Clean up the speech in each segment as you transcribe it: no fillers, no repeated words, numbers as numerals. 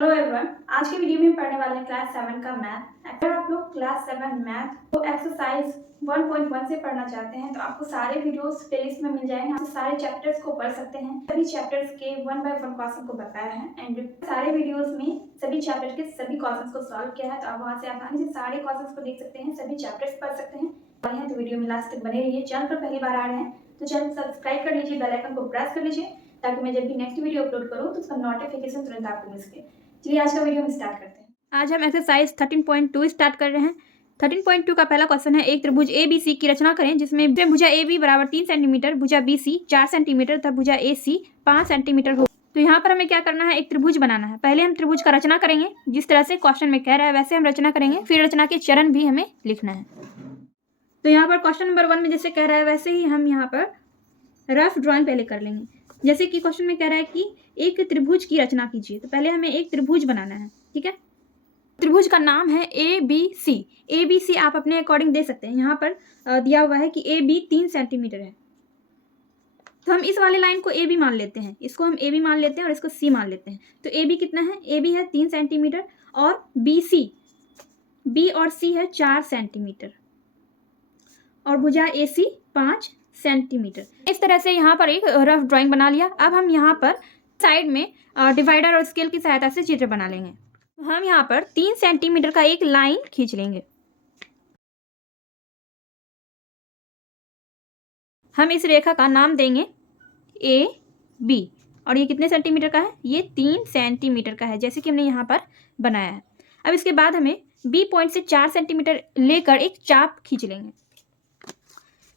Hello everyone, आज के video में हम पढ़ने वाले हैं क्लास 7 का मैथ। अगर आप लोग क्लास 7 मैथ को एक्सरसाइज 1.1 से पढ़ना चाहते हैं तो आपको सारे वीडियोस प्लेलिस्ट में मिल जाएंगे। आप सारे चैप्टर्स को पढ़ सकते हैं। सभी चैप्टर्स के 1 बाय 1 क्वेश्चन को बताया है एंड सारे वीडियोस में सभी चैप्टर के सभी क्वेश्चंस को सॉल्व किया है, तो आप वहां से आसानी से सारे क्वेश्चंस को देख सकते हैं, सभी चैप्टर्स पढ़ सकते हैं। तो वीडियो में लास्ट तक बने रहिए। चैनल पर पहली बार आ रहे हैं तो चैनल सब्सक्राइब कर लीजिए, बेल आइकन को प्रेस कर लीजिए ताकि मैं जब भी नेक्स्ट वीडियो अपलोड करूँ तो उसका नोटिफिकेशन तुरंत आपको मिल सके। चलिए आज का वीडियो हम स्टार्ट करते हैं। आज हम एक्सरसाइज 13.2 स्टार्ट कर रहे हैं। 13.2 का पहला क्वेश्चन है, एक त्रिभुज ABC की रचना करें जिसमें भुजा AB बराबर 3 सेंटीमीटर, भुजा BC 4 सेंटीमीटर तथा भुजा AC 5 सेंटीमीटर हो। तो यहाँ पर हमें क्या करना है, एक त्रिभुज बनाना है। पहले हम त्रिभुज का रचना करेंगे, जिस तरह से क्वेश्चन में कह रहा है वैसे हम रचना करेंगे, फिर रचना के चरण भी हमें लिखना है। तो यहाँ पर क्वेश्चन नंबर 1 में जैसे कह रहा है वैसे ही हम यहाँ पर रफ ड्रॉइंग पहले कर लेंगे। जैसे कि क्वेश्चन में कह रहा है कि एक त्रिभुज की रचना कीजिए, तो पहले हमें एक त्रिभुज बनाना है। ठीक है, त्रिभुज का नाम है ABC। ABC आप अपने अकॉर्डिंग दे सकते हैं। यहाँ पर दिया हुआ है कि AB 3 सेंटीमीटर है, तो हम इस वाले लाइन को AB मान लेते हैं, इसको हम AB मान लेते हैं और इसको C मान लेते हैं। तो AB कितना है, AB है 3 सेंटीमीटर और B और C है 4 सेंटीमीटर और भुजा AC 5 सेंटीमीटर। इस तरह से यहाँ पर एक रफ ड्राइंग बना लिया। अब हम यहाँ पर साइड में डिवाइडर और स्केल की सहायता से चित्र बना लेंगे। हम यहाँ पर 3 सेंटीमीटर का एक लाइन खींच लेंगे। हम इस रेखा का नाम देंगे AB और ये कितने सेंटीमीटर का है, ये 3 सेंटीमीटर का है, जैसे कि हमने यहाँ पर बनाया है। अब इसके बाद हमें B पॉइंट से 4 सेंटीमीटर लेकर एक चाप खींच लेंगे।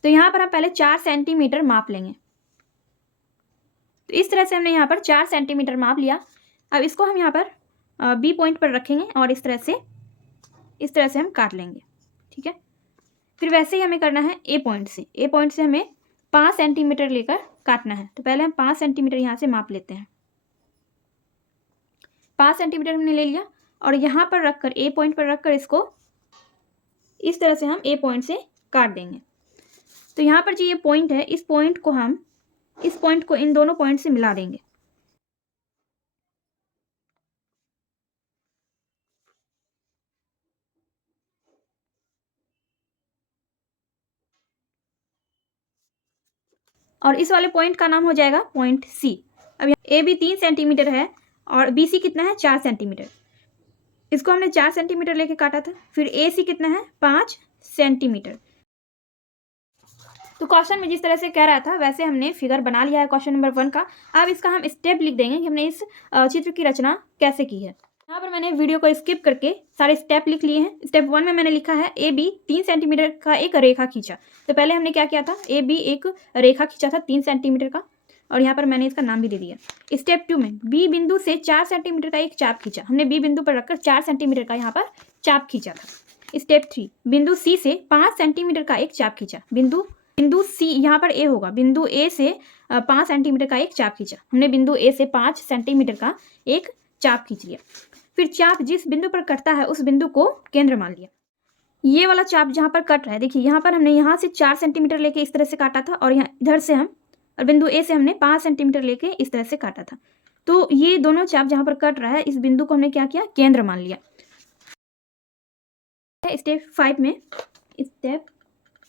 तो यहाँ पर हम पहले 4 सेंटीमीटर माप लेंगे। तो इस तरह से हमने यहाँ पर 4 सेंटीमीटर माप लिया। अब इसको हम यहाँ पर B पॉइंट पर रखेंगे और इस तरह से हम काट लेंगे। ठीक है, फिर वैसे ही हमें करना है A पॉइंट से हमें 5 सेंटीमीटर लेकर काटना है। तो पहले हम 5 सेंटीमीटर यहाँ से माप लेते हैं। 5 सेंटीमीटर हमने ले लिया और यहाँ पर रखकर A पॉइंट पर रखकर इसको इस तरह से हम A पॉइंट से काट देंगे। तो यहाँ पर जो ये पॉइंट है, इस पॉइंट को इन दोनों पॉइंट से मिला देंगे। और इस वाले पॉइंट का नाम हो जाएगा पॉइंट C। अब यहाँ AB 3 सेंटीमीटर है और BC कितना है, 4 सेंटीमीटर। इसको हमने 4 सेंटीमीटर लेके काटा था। फिर AC कितना है, 5 सेंटीमीटर। तो क्वेश्चन में जिस तरह से कह रहा था वैसे हमने फिगर बना लिया है क्वेश्चन नंबर 1 का। अब इसका हम स्टेप लिख देंगे कि हमने इस चित्र की रचना कैसे की है। यहाँ पर मैंने वीडियो को स्किप करके सारे स्टेप लिख लिए हैं। स्टेप 1 में मैंने लिखा है AB 3 सेंटीमीटर का एक रेखा खींचा। तो पहले हमने क्या किया था, AB एक रेखा खींचा था 3 सेंटीमीटर का और यहाँ पर मैंने इसका नाम भी दे दिया। स्टेप 2 में B बिंदु से 4 सेंटीमीटर का एक चाप खींचा। हमने B बिंदु पर रखकर 4 सेंटीमीटर का यहाँ पर चाप खींचा था। स्टेप 3, बिंदु C से 5 सेंटीमीटर का एक चाप खींचा। बिंदु C यहाँ पर A होगा, बिंदु A से 5 सेंटीमीटर का एक चाप खींचा। हमने बिंदु A से 5 सेंटीमीटर का एक चाप खींच लिया। फिर चाप जिस बिंदु पर कटता है उस बिंदु को केंद्र मान लिया। ये वाला चाप जहाँ पर कट रहा है, देखिए यहाँ पर हमने यहाँ से 4 सेंटीमीटर लेके इस तरह से काटा था और यहाँ इधर से हम और बिंदु A से हमने 5 सेंटीमीटर लेके इस तरह से काटा था। तो ये दोनों चाप जहाँ पर कट रहा है इस बिंदु को हमने क्या किया, केंद्र मान लिया। स्टेप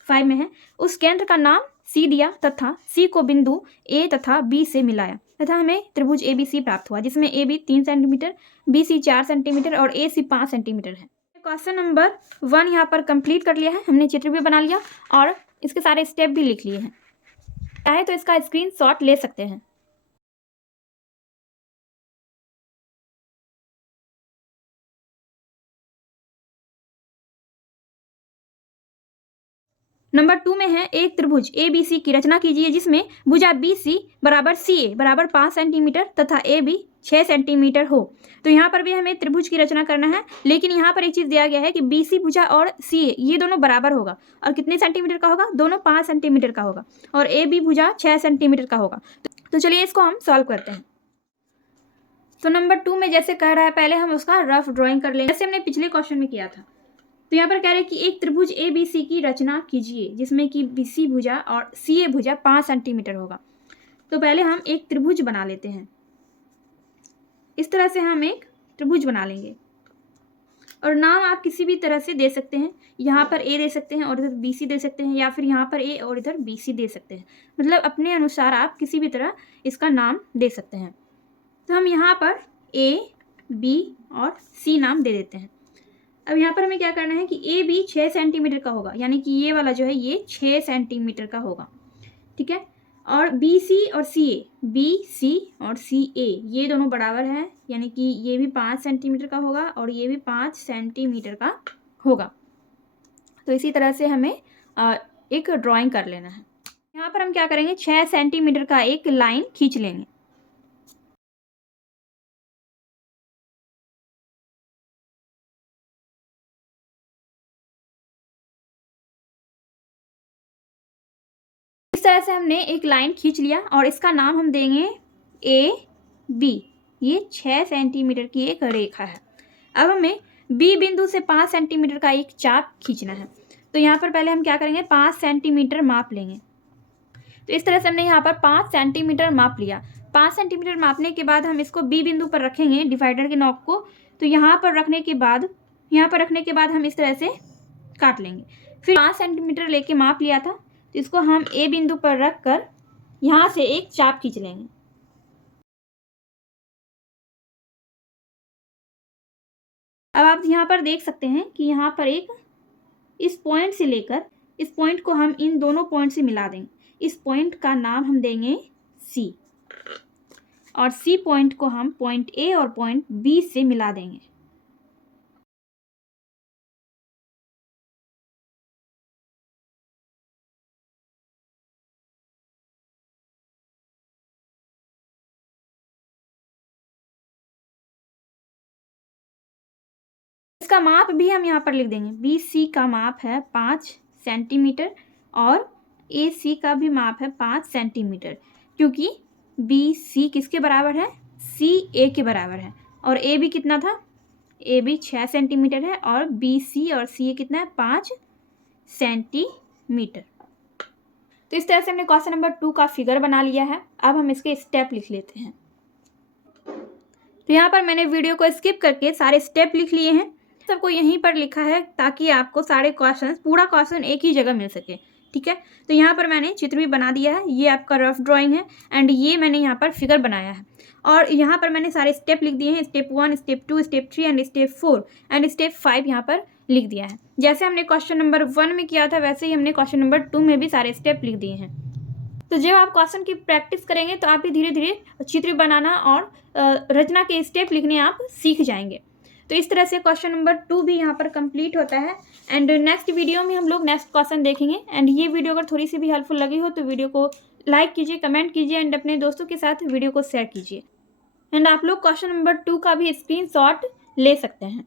5 में है, उस केंद्र का नाम C दिया तथा C को बिंदु A तथा B से मिलाया तथा हमें त्रिभुज ABC प्राप्त हुआ, जिसमें AB 3 सेंटीमीटर, BC 4 सेंटीमीटर और AC 5 सेंटीमीटर है। क्वेश्चन नंबर 1 यहाँ पर कंप्लीट कर लिया है। हमने चित्र भी बना लिया और इसके सारे स्टेप भी लिख लिए हैं। चाहे तो इसका स्क्रीनशॉट ले सकते हैं। नंबर 2 में है, एक त्रिभुज ABC की रचना कीजिए जिसमें भुजा BC बराबर CA बराबर 5 सेंटीमीटर तथा AB 6 सेंटीमीटर हो। तो यहाँ पर भी हमें त्रिभुज की रचना करना है, लेकिन यहाँ पर एक चीज़ दिया गया है कि BC भुजा और CA ये दोनों बराबर होगा और कितने सेंटीमीटर का होगा, दोनों 5 सेंटीमीटर का होगा और AB भुजा 6 सेंटीमीटर का होगा। तो चलिए इसको हम सॉल्व करते हैं। तो नंबर 2 में जैसे कह रहा है पहले हम उसका रफ ड्रॉइंग कर लेंगे, जैसे हमने पिछले क्वेश्चन में किया था। तो यहाँ पर कह रहे हैं कि एक त्रिभुज ABC की रचना कीजिए जिसमें कि BC भुजा और CA भुजा 5 सेंटीमीटर होगा। तो पहले हम एक त्रिभुज बना लेते हैं। इस तरह से हम एक त्रिभुज बना लेंगे। और नाम आप किसी भी तरह से दे सकते हैं, यहाँ पर ए दे सकते हैं और इधर बी सी दे सकते हैं, या फिर यहाँ पर ए और इधर बी सी दे सकते हैं। मतलब अपने अनुसार आप किसी भी तरह इसका नाम दे सकते हैं। तो हम यहाँ पर ए, बी और सी नाम दे देते हैं। अब यहाँ पर हमें क्या करना है कि ए बी 6 सेंटीमीटर का होगा, यानी कि ये वाला जो है ये 6 सेंटीमीटर का होगा, ठीक है। और बी सी और सी ए, बी सी और सी ए ये दोनों बराबर हैं, यानी कि ये भी 5 सेंटीमीटर का होगा और ये भी 5 सेंटीमीटर का होगा। तो इसी तरह से हमें एक ड्राइंग कर लेना है। यहाँ पर हम क्या करेंगे, 6 सेंटीमीटर का एक लाइन खींच लेंगे। इस तरह से हमने एक लाइन खींच लिया और इसका नाम हम देंगे ए बी। ये 6 सेंटीमीटर की एक रेखा है। अब हमें बी बिंदु से 5 सेंटीमीटर का एक चाप खींचना है। तो यहाँ पर पहले हम क्या करेंगे, 5 सेंटीमीटर माप लेंगे। तो इस तरह से हमने यहाँ पर 5 सेंटीमीटर माप लिया। 5 सेंटीमीटर मापने के बाद हम इसको बी बिंदु पर रखेंगे, डिवाइडर के नॉक को। तो यहाँ पर रखने के बाद हम इस तरह से काट लेंगे। फिर 5 सेंटीमीटर लेके माप लिया था, तो इसको हम ए बिंदु पर रख कर यहाँ से एक चाप खींच लेंगे। अब आप यहाँ पर देख सकते हैं कि यहाँ पर एक इस पॉइंट से लेकर इस पॉइंट को हम इन दोनों पॉइंट से मिला देंगे। इस पॉइंट का नाम हम देंगे सी, और सी पॉइंट को हम पॉइंट ए और पॉइंट बी से मिला देंगे। इसका माप भी हम यहाँ पर लिख देंगे। बी सी का माप है 5 सेंटीमीटर और ए सी का भी माप है 5 सेंटीमीटर, क्योंकि बी सी किसके बराबर है, सी ए के बराबर है। और ए बी कितना था, ए बी 6 सेंटीमीटर है और बी सी और सी ए कितना है, 5 सेंटीमीटर। तो इस तरह से हमने क्वेश्चन नंबर 2 का फिगर बना लिया है। अब हम इसके स्टेप लिख लेते हैं। तो यहाँ पर मैंने वीडियो को स्किप करके सारे स्टेप लिख लिए हैं। सबको यहीं पर लिखा है ताकि आपको सारे क्वेश्चंस, पूरा क्वेश्चन एक ही जगह मिल सके, ठीक है। तो यहाँ पर मैंने चित्र भी बना दिया है। ये आपका रफ ड्राइंग है एंड ये मैंने यहाँ पर फिगर बनाया है। और यहाँ पर मैंने सारे स्टेप लिख दिए हैं, step 1, step 2, step 3 and step 4 and step 5 यहाँ पर लिख दिया है। जैसे हमने क्वेश्चन नंबर 1 में किया था वैसे ही हमने क्वेश्चन नंबर 2 में भी सारे स्टेप लिख दिए हैं। तो जब आप क्वेश्चन की प्रैक्टिस करेंगे तो आप भी धीरे धीरे चित्र बनाना और रचना के स्टेप लिखने आप सीख जाएंगे। तो इस तरह से क्वेश्चन नंबर 2 भी यहाँ पर कंप्लीट होता है। एंड नेक्स्ट वीडियो में हम लोग नेक्स्ट क्वेश्चन देखेंगे। एंड ये वीडियो अगर थोड़ी सी भी हेल्पफुल लगी हो तो वीडियो को लाइक कीजिए, कमेंट कीजिए एंड अपने दोस्तों के साथ वीडियो को शेयर कीजिए। एंड आप लोग क्वेश्चन नंबर 2 का भी स्क्रीनशॉट ले सकते हैं।